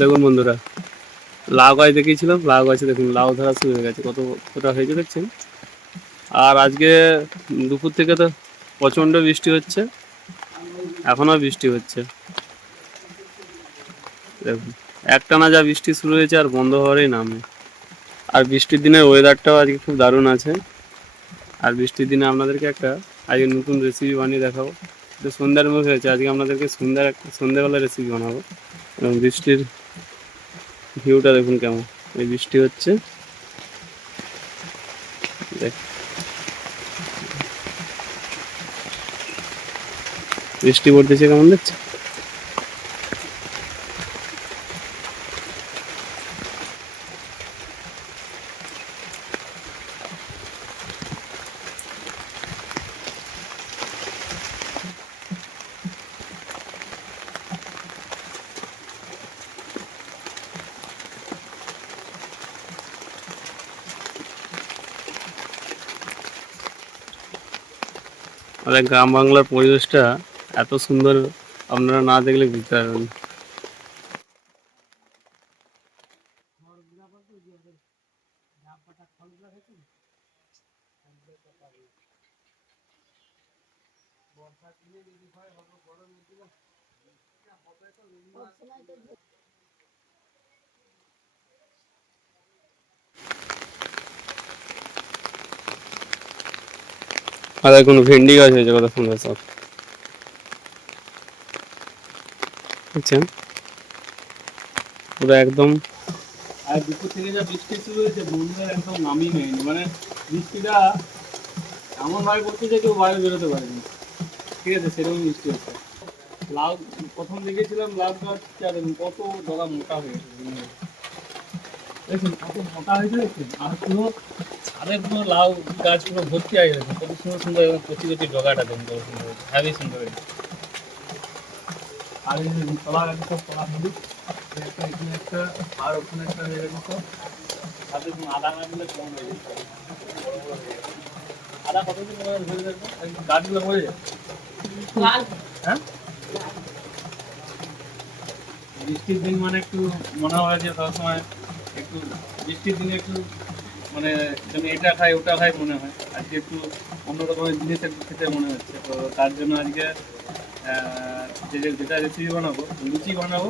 দেখুন বন্ধুরা, লাউ গাছ দেখিয়েছিলাম, লাউ গাছে দেখুন, লাউ ধরা শুরু হয়ে গেছে, কত কতটা হয়েছে দেখছেন? আর আজকে দুপুর থেকে তো প্রচণ্ড বৃষ্টি হচ্ছে, এখনও বৃষ্টি হচ্ছে। দেখুন, একটানা যা বৃষ্টি শুরু হয়েছে আর বন্ধ হওয়ারই নামে আর বৃষ্টির দিনের ওয়েদারটাও আজকে খুব দারুণ আছে। আর বৃষ্টির দিনে আপনাদেরকে একটা আজকে নতুন রেসিপি বানিয়ে দেখাবো। তো সন্ধ্যার মুখ হয়েছে, আজকে আপনাদেরকে সন্ধ্যার একটা সন্ধ্যাবেলা রেসিপি বানাবো। এবং বৃষ্টির ভিউটা দেখুন কেমন। এই বৃষ্টি হচ্ছে। দেখ। বৃষ্টি পড়তেছে কেমন দেখছে আমাদের গ্রাম বাংলার পরিবেশটা এত সুন্দর আপনারা না দেখলে বুঝতে পারবেন আর এখন ভেন্ডি গাছ হয়েছে কত সুন্দর সব বুঝছেন? পুরো একদম আর দুপুর থেকে যা বৃষ্টি শুরু হয়েছে একদম নামই নেয়নি মানে বৃষ্টিটা এমন ভাবে পড়ছে যে কেউ বাইরে বেরোতে পারেনি। ঠিক আছে সেরকম বৃষ্টি লাউ, প্রথম দেখেছিলাম লাউ গাছ কত ডগা মোটা হয়ে গেছে। দেখুন কত মোটা হয়েছে দেখুন আর পুরো ছাদের পুরো লাউ গাছ পুরো ভর্তি হয়ে গেছে। কত সুন্দর সুন্দর এবং কচি কচি ডগাটা দেখুন কত সুন্দর হয়েছে। সুন্দর হয়েছে। আর এই কলা গাছ সব কলা ফুলি একটা এখানে একটা আর ওখানে একটা হয়ে গেছে সব সাথে কোনো আদা না দিলে কম হয়ে যাবে আদা গাছগুলো মরে যায় হ্যাঁ? বৃষ্টির দিন মানে একটু মনে হয় যে সবসময় একটু বৃষ্টির দিনে একটু মানে এটা খাই ওটা খাই মনে হয়। আজকে একটু অন্য রকমের জিনিস একটু খেতে মনে হচ্ছে। তো তার জন্য আজকে যেটা রেসিপি বানাবো, লুচি বানাবো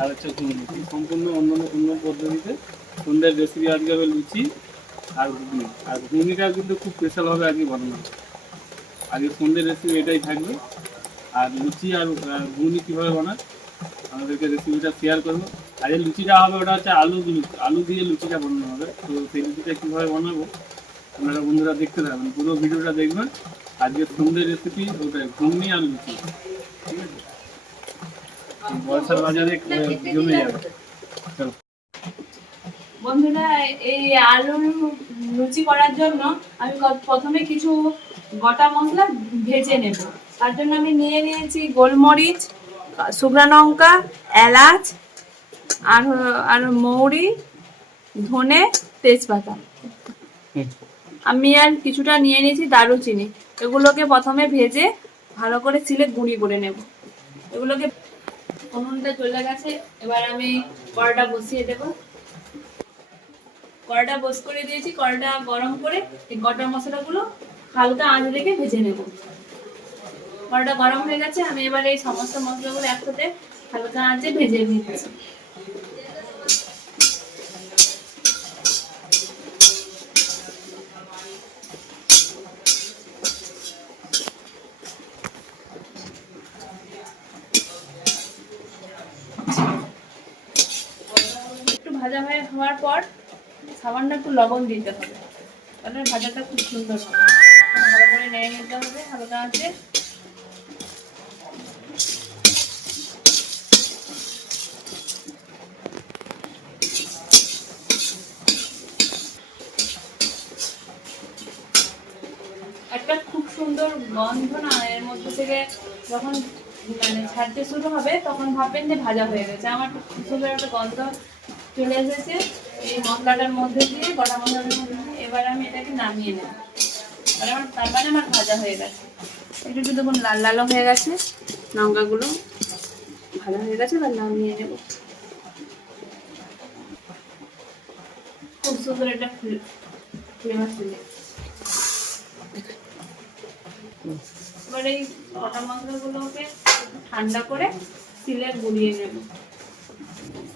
আর হচ্ছে ঘুগনি। সম্পূর্ণ অন্য অন্য পদ্ধতিতে সন্ধ্যের রেসিপি আজকে হবে লুচি আর ঘুগনি। আর ঘুগনিটা কিন্তু খুব স্পেশালভাবে আজকে বানানো আজকে সন্ধ্যের রেসিপি এটাই থাকবে। আর লুচি আর ঘুগনি কীভাবে বানায়, আমাদেরকে রেসিপিটা শেয়ার করব। আর এই লুচিটা হবে ওটা হচ্ছে আলু আলু দিয়ে লুচিটা বানানো হবে। তো সেই লুচিটা কীভাবে বানাবো আপনারা বন্ধুরা দেখতে থাকবেন। পুরো ভিডিওটা দেখবেন। আজকে সন্ধ্যের রেসিপি ওটাই ঘুগনি আর লুচি। ঠিক আছে? বর্ষার বাজারে জমে যাবে। চলো। বন্ধুরা এই আলুর লুচি করার জন্য আমি প্রথমে কিছু গোটা মশলা ভেজে নেব। তার জন্য আমি নিয়ে নিয়েছি গোলমরিচ শুকনো লঙ্কা এলাচ আর আর মৌরি, ধনে, তেজপাতা। আমি আর কিছুটা নিয়ে নিয়েছি দারুচিনি। এগুলোকে প্রথমে ভেজে ভালো করে সিলে গুঁড়ি করে নেব। এগুলোকে উনুনটা চলে গেছে, এবার আমি কড়াটা বসিয়ে দেবো। কড়াটা বস করে দিয়েছি, কড়াটা গরম করে এই গোটা মশলাগুলো হালকা আঁচ রেখে ভেজে নেব। কড়াটা গরম হয়ে গেছে, আমি এবার এই সমস্ত মশলাগুলো একসাথে হালকা আঁচে ভেজে নিচ্ছি। হওয়ার পর সামান্য একটু লবণ দিতে হবে। তাহলে ভাজাটা খুব সুন্দর হবে। ভালো করে নেড়ে নিতে হবে, হালকা আছে। একটা খুব সুন্দর গন্ধ না, এর মধ্যে থেকে যখন মানে ছাড়তে শুরু হবে, তখন ভাববেন যে ভাজা হয়ে গেছে। আমার খুব সুন্দর একটা গন্ধ চলে এসেছে। এই মশলাটার মধ্যে দিয়ে গোটা মশলার মধ্যে এবার আমি এটাকে নামিয়ে নেব। এবার আমার তারপরে আমার ভাজা হয়ে গেছে। একটু একটু দেখুন, লাল লালও হয়ে গেছে। লঙ্কাগুলো ভাজা হয়ে গেছে, এবার নামিয়ে নেব। খুব সুন্দর এটা ফ্লেভার ফুলে এবার এই গোটা মশলাগুলোকে ঠান্ডা করে সিলে গুলিয়ে নেব।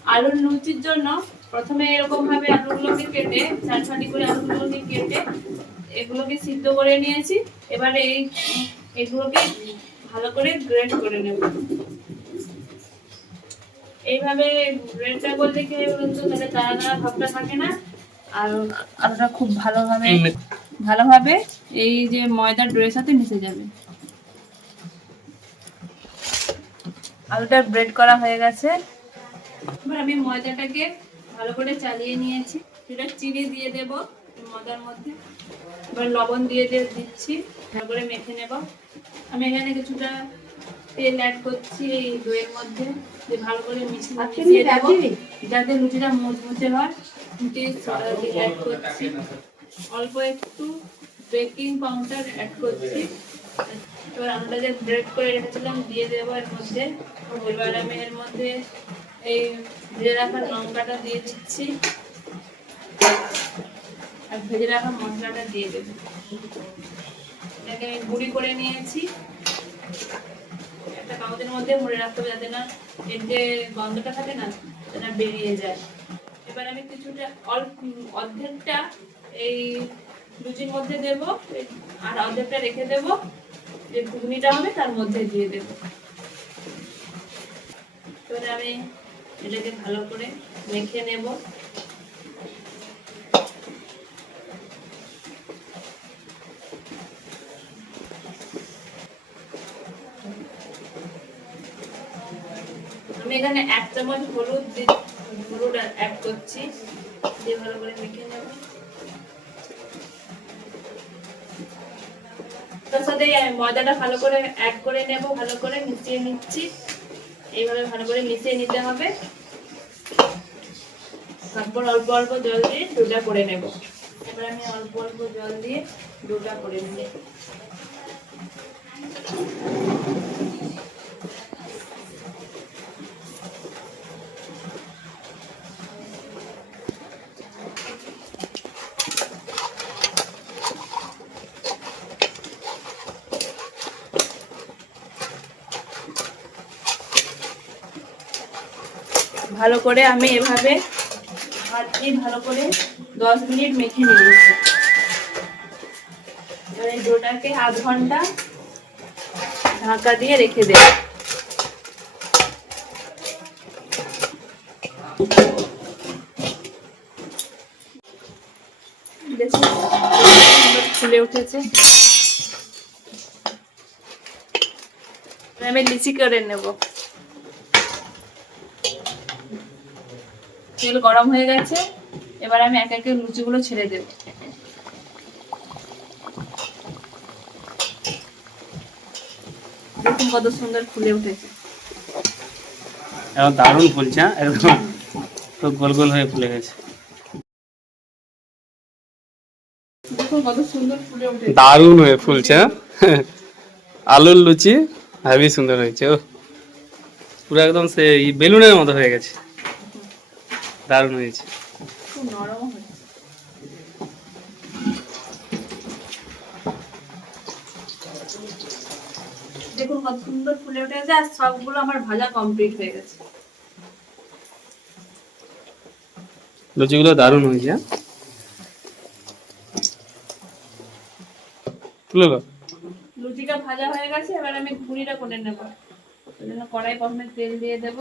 আলুর লুচির জন্য প্রথমে এরকম ভাবে আলুগুলোকে কেটে চারফানি করে আলুগুলোকে কেটে এগুলোকে সিদ্ধ করে নিয়েছি। এবারে এই এগুলোকে ভালো করে গ্রেড করে নেব। এইভাবে গ্রেডটা করলে কি হয় বলুন তো? তাহলে তারা তারা ভাবটা থাকে না। আর আলুটা খুব ভালোভাবে ভালোভাবে এই যে ময়দার ড্রের সাথে মিশে যাবে। আলুটা ব্রেড করা হয়ে গেছে। এবার আমি ময়দাটাকে ভালো করে চালিয়ে নিয়েছি। সেটা চিনি দিয়ে দেব ময়দার মধ্যে। এবার লবণ দিয়ে দিয়ে দিচ্ছি ভালো করে মেখে নেব। আমি এখানে কিছুটা তেল অ্যাড করছি এই দইয়ের মধ্যে দিয়ে ভালো করে মিশিয়ে দেবো। যাতে লুচিটা মুচমুচে হয় লুচি অ্যাড করছি। অল্প একটু বেকিং পাউডার অ্যাড করছি। এবার আমরা যে ব্রেড করে রেখেছিলাম দিয়ে দেবো এর মধ্যে। এবার আমি এর মধ্যে এই ভেজে রাখা লঙ্কাটা দিয়ে দিচ্ছি। আর ভেজে রাখা মশলাটা দিয়ে দেবো। এটাকে আমি গুঁড়ি করে নিয়েছি। একটা কাগজের মধ্যে মুড়ে রাখতে হবে যাতে না এর যে গন্ধটা থাকে না, সেটা বেরিয়ে যায়। এবার আমি কিছুটা অল্প অর্ধেকটা এই লুচির মধ্যে দেব, আর অর্ধেকটা রেখে দেব। যে ঘুগনিটা হবে তার মধ্যে দিয়ে দেব। এবারে আমি এটাকে ভালো করে মেখে নেব। আমি এখানে এক চামচ হলুদ হলুদ অ্যাড করছি, দিয়ে ভালো করে মেখে নেব। তার সাথে ময়দাটা ভালো করে অ্যাড করে নেব, ভালো করে মিশিয়ে নিচ্ছি। এইভাবে ভালো করে মিশিয়ে নিতে হবে। তারপর অল্প অল্প জল দিয়ে ডোটা করে নেব। এবার আমি অল্প অল্প জল দিয়ে ডোটা করে নিই ভালো করে আমি এভাবে হাত দিয়ে ভালো করে দশ মিনিট মেখে নিয়েছি। এবার এই ডোটাকে আধ ঘণ্টা ঢাকা দিয়ে রেখে দেব। ফুলে উঠেছে। আমি লিচি করে নেব। তেল গরম হয়ে গেছে এবার আমি এক একে লুচিগুলো ছেড়ে দেব। দেখুন কত সুন্দর ফুলে উঠেছে। এখন দারুণ ফুলছে একদম তো গোল গোল হয়ে ফুলে গেছে। দারুণ হয়ে ফুলছে আলুর লুচি হেবি সুন্দর হয়েছে ও। পুরো একদম সে বেলুনের মতো হয়ে গেছে। দারুণ হয়েছে। খুব নরম হয়েছে। দেখুন কত সুন্দর ফুলে উঠেছে আর সবগুলো আমার ভাজা কমপ্লিট হয়ে গেছে। লুচিগুলো দারুণ হয়েছে হ্যাঁ? তুলে লুচিটা ভাজা হয়ে গেছে এবার আমি ঘুড়িটা করে নেব। ওই জন্য কড়াই প্রথমে তেল দিয়ে দেব।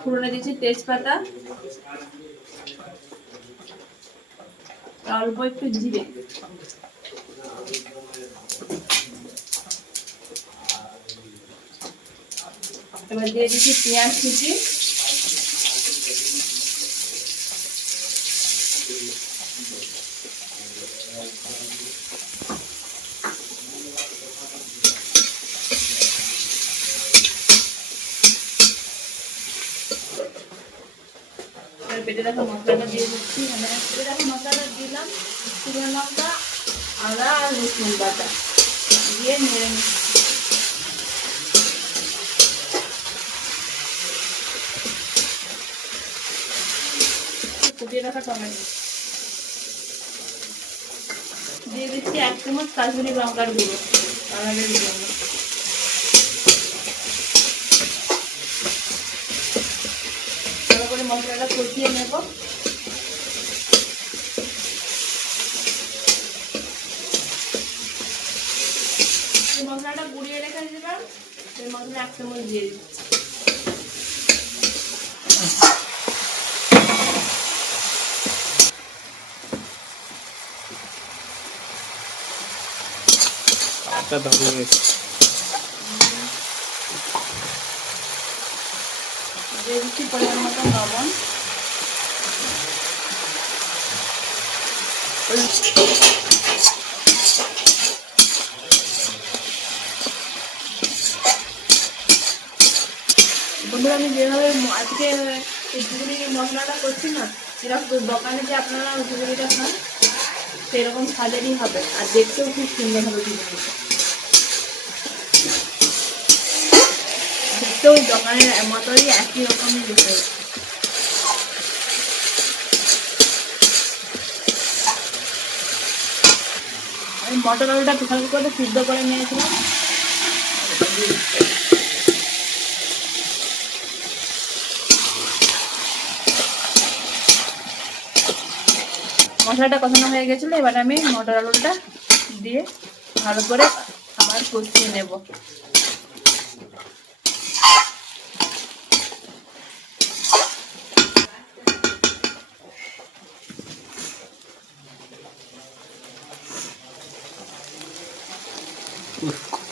ফুরনে দিচ্ছি তেজপাতা অল্প একটু জিরে। এবার দিয়ে দিচ্ছি পেঁয়াজ কুচি। বেটে রাখা মশলাটা দিয়ে দিচ্ছি। মানে বেটে রাখা মশলাটা দিলাম। লঙ্কা আদা আর রসুন বাটা দিয়ে নেড়ে নিচ্ছি। ফুটিয়ে রাখা টমেটো। দিয়ে দিচ্ছি এক চামচ কাশ্মীরি লঙ্কার গুঁড়ো। আমাদের জন্য মশলাটা কষিয়ে নেব। মশলাটা গুঁড়িয়ে রেখে দিলাম। সেই মশলা এক চামচ দিয়ে দিচ্ছি। একটা দারুণ হয়েছে। দিয়ে দিচ্ছি পরিমাণ মতো লবণ। বন্ধুরা, আমি যেভাবে আজকে ঝুগনি মশলাটা করছি না সেরকম দোকানে যে আপনারা ঝুগনিটা খান, সেরকম স্বাদেরই হবে, আর দেখতেও খুব সুন্দর হবে ঝুগনিটা দেখতেও ওই দোকানের মতোই একই রকমই দেখতে আমি মটর আলুটা ভালো করে সিদ্ধ করে নিয়েছিলাম। মশলাটা কষানো হয়ে গেছিল, এবার আমি মটর আলুটা দিয়ে ভালো করে আবার কষিয়ে নেব।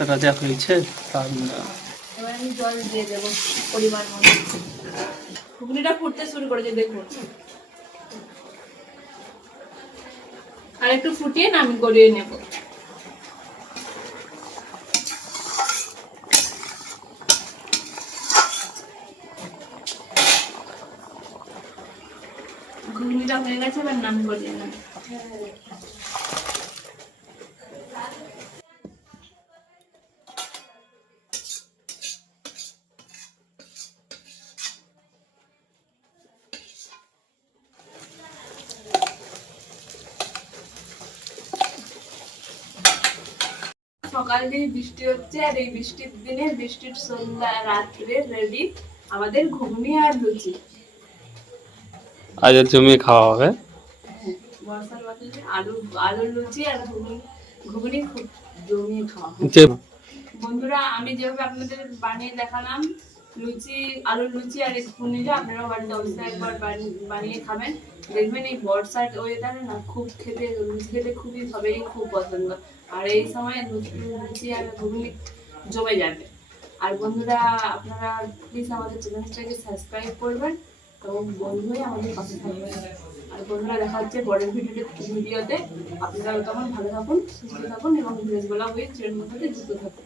উফ, কতটা যা হয়েছে জল দিয়ে ঘুগনিটা ফুটতে শুরু করেছে দেখুন। আর একটু ফুটিয়ে না আমি ঘুগনিটা হয়ে গেছে এবার নাম গড়িয়ে নেব। সকাল থেকে বৃষ্টি হচ্ছে আর এই বৃষ্টির দিনে বৃষ্টির সন্ধ্যা রাত্রে রেডি আমাদের ঘুগনি আর লুচি। আজ জমিয়ে খাওয়া হবে? বর্ষার বাতাসে আলু আলুর লুচি আর ঘুগনি ঘুগনি খুব জমিয়ে খাওয়া হয়। বন্ধুরা আমি যেভাবে আপনাদের বানিয়ে দেখালাম লুচি আলুর লুচি আর ঘুগনিটা আপনারাও বাড়িতে অবশ্যই একবার বানি- বানিয়ে খাবেন। দেখবেন এই বর্ষার ওয়েদারে না খুব খেতে লুচি খেতে খুবই সবারই খুব পছন্দ। আর এই সময় লুচি আর ঘুগনি জমে যাবে। আর বন্ধুরা, আপনারা প্লিজ আমাদের চ্যানেলটাকে সাবস্ক্রাইব করবেন। এবং বন্ধু হয়ে আমাদের পাশে থাকবেন। আর বন্ধুরা, দেখা হচ্ছে পরের ভিডিওতে ভিডিওতে আপনারা তখন ভালো থাকুন, সুস্থ থাকুন এবং ভিলেজ হয়ে ট্রেন মধ্যে যুক্ত থাকুন।